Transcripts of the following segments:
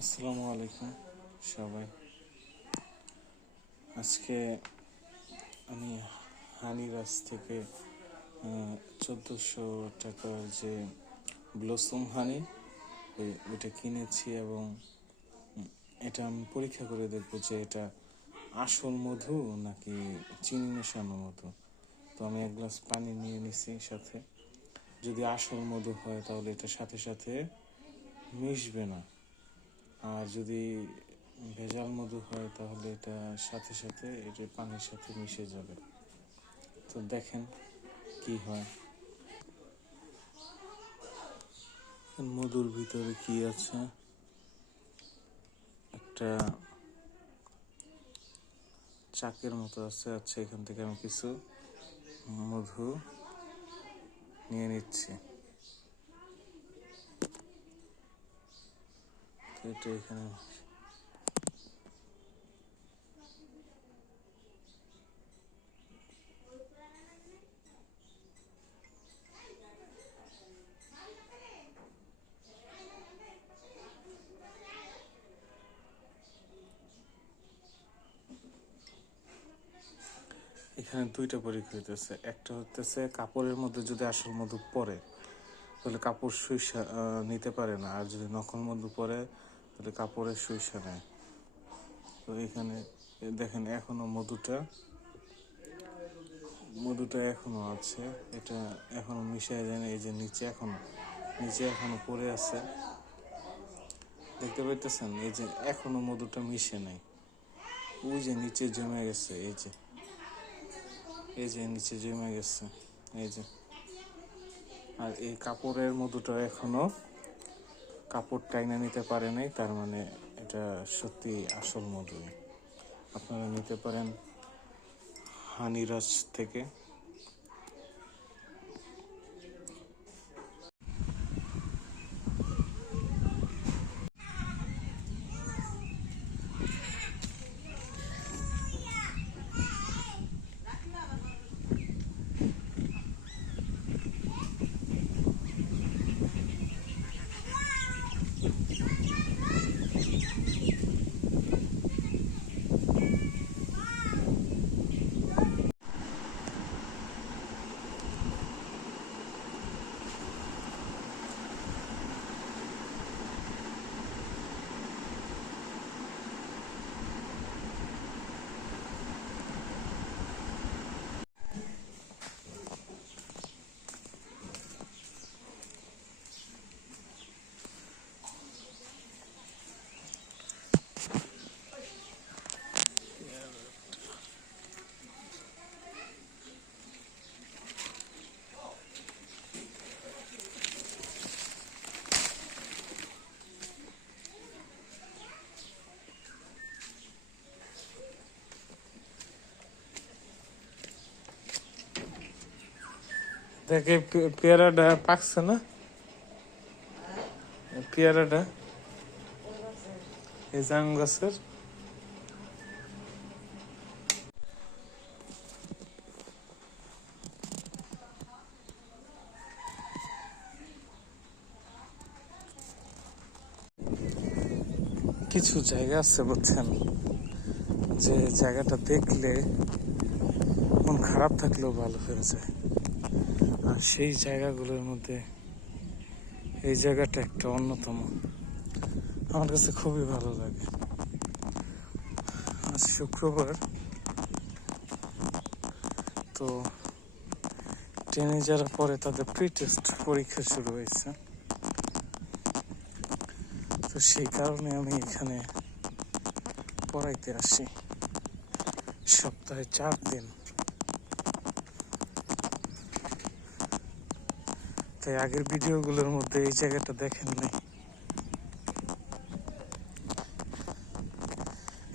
আসসালামু আলাইকুম সবাই। আজকে আমি হানিরাজ থেকে 1400 টাকার যে ব্লসম হানি ওইটা কিনেছি এবং এটা আমি পরীক্ষা করে দেখবো যে এটা আসল মধু নাকি চিনি মেশানো মধু। তো আমি এক গ্লাস পানি নিয়ে নিছি সাথে। যদি আসল মধু হয় তাহলে এটা সাথে সাথে মিশবে না, আর যদি ভেজাল মধু হয় তাহলে এটা সাথে সাথে এটা পানির সাথে মিশে যাবে। তো দেখেন কি হয়। মধুর ভিতরে কি আছে, একটা চাকের মতো আছে। আচ্ছা, এখান থেকে আমি কিছু মধু নিয়ে নিচ্ছি। তো এটা এখানে এখানে দুইটা পরীক্ষা হইতেছে। একটা হইতেছে কাপড়ের মধ্যে যদি আসল মধু পড়ে তাহলে কাপড় সইসা নিতে পারে না, আর যদি নকল মধু পড়ে তাহলে কাপড়ের সইসা নেয়। তো এখানে দেখেন এখনো মধুটা এখনো আছে, এটা এখনো মিশায় যায় না। এই যে নিচে এখনো পড়ে আছে, দেখতে পাইতেছেন? এই যে এখনো মধুটা মিশে নাই, ওই যে নিচে জমে গেছে। এই যে নিচে জমে গেছে, এই যে। আর এই কাপড়ের মধুটা এখনো কাপড় টাইনা নিতে পারে নাই, তার মানে এটা সত্যি আসল মধু। আপনারা নিতে পারেন হানিরাজ থেকে। দেখে পেয়ারাটা পাকছে না, পেয়ারাটা এই জাম গাছের। কিছু জায়গা আছে বুঝছেন, যে জায়গাটা দেখলে মন খারাপ থাকলেও ভালো হয়ে যায়। আর সেই জায়গাগুলোর মধ্যে এই জায়গাটা একটা অন্যতম। আমার কাছে খুবই ভালো লাগে। আজ শুক্রবার, তো ট্রেনে যারা পড়ে তাদের প্রি টেস্ট পরীক্ষা শুরু হয়েছে। তো সেই কারণে আমি এখানে পড়াইতে আসি সপ্তাহে 4 দিন। তাই আগের ভিডিওগুলোর মধ্যে এই জায়গাটা দেখেন নাই।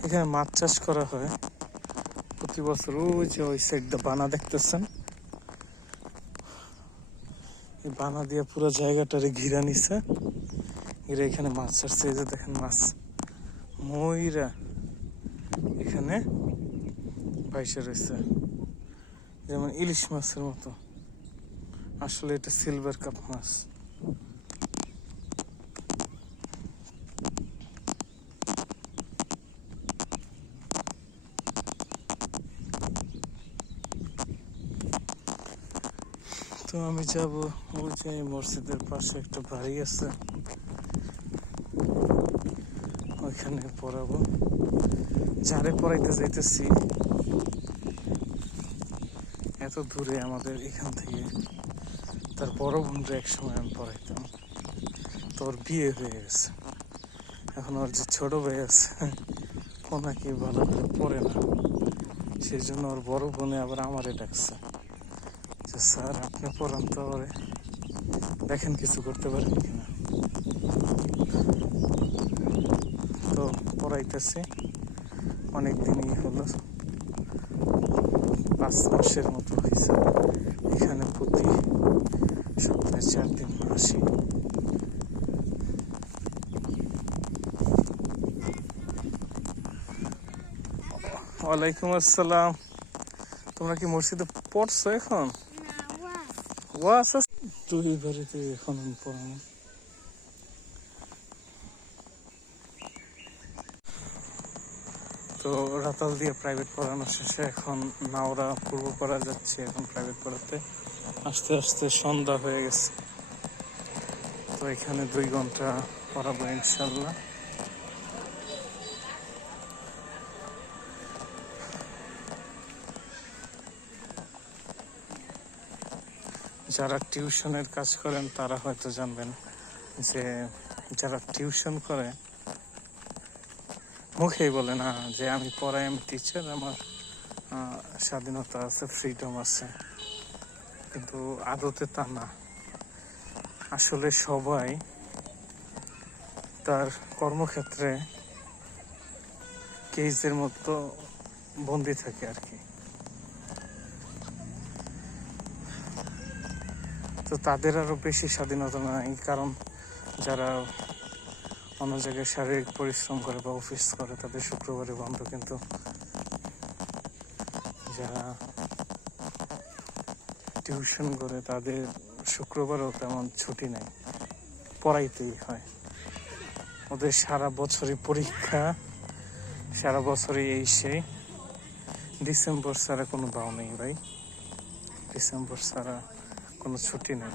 এখানে মাছ চাষ করা হয় প্রতি বছর। ওই যে ওই সাইডটা বানা দেখতেছেন, এই বানা দিয়ে পুরো জায়গাটারে ঘিরা নিছে। এরা এখানে মাছ ছাড়ছে। এই যে দেখেন মাছ ময়রা এখানে ভাইসা রয়েছে, যেমন ইলিশ মাছের মতো। আসলে এটা সিলভার কাপ মাছ। তো আমি যাব ওই যে মসজিদের পাশে একটা বাড়ি আছে, ওইখানে পড়াবো। যারে পড়াইতে যাইতেছি এত দূরে আমাদের এখান থেকে, তার বড় বোনরা এক সময় আমি পড়াইতাম। তোর বিয়ে হয়ে গেছে, এখন ওর যে ছোট ভাই আছে ও নাকি ভালো করে পড়ে না, সেই জন্য ওর বড় বোনে আবার আমারে ডাকছে যে স্যার আপনি পড়ান তো ওরে, দেখেন কিছু করতে পারেন কিনা। তো পড়াইতেছি অনেক দিনই হলো, 5 মাসের মতো হয়েছে। এখানে প্রতি সপ্তাহে 4 দিন আসি। ওয়ালাইকুম আসসালাম। তোমরা কি মসজিদে পড়ছো এখন? ওয়াজ আছে? তুই বাড়িতে এখন পড়ানো। তো রাতাল দিয়ে প্রাইভেট পড়ানো শেষে এখন নাওরা পূর্ব পড়া যাচ্ছে, এখন প্রাইভেট পড়াতে। আস্তে আস্তে সন্ধ্যা হয়ে গেছে, তো এখানে 2 ঘন্টা পড়াবো ইনশাল্লাহ। যারা টিউশনের কাজ করেন তারা হয়তো জানবেন যে যারা টিউশন করে মুখেই বলে না যে আমি পড়াই, আমি টিচার, আমার স্বাধীনতা আছে, ফ্রিডম আছে, কিন্তু আদতে তা না। আসলে সবাই তার কর্মক্ষেত্রে কেসের মতো বন্দি থাকে আর কি। তো তাদের আরো বেশি স্বাধীনতা নাই, কারণ যারা অন্য জায়গায় শারীরিক পরিশ্রম করে বা অফিস করে তাদের শুক্রবারে বন্ধ, কিন্তু যারা টিউশন করে তাদের শুক্রবারও তেমন ছুটি নেই, পড়াইতেই হয়। ওদের সারা বছরই পরীক্ষা, সারা বছরই এই সেই। ডিসেম্বর ছাড়া কোনো দাও নেই ভাই, ডিসেম্বর ছাড়া কোনো ছুটি নেই।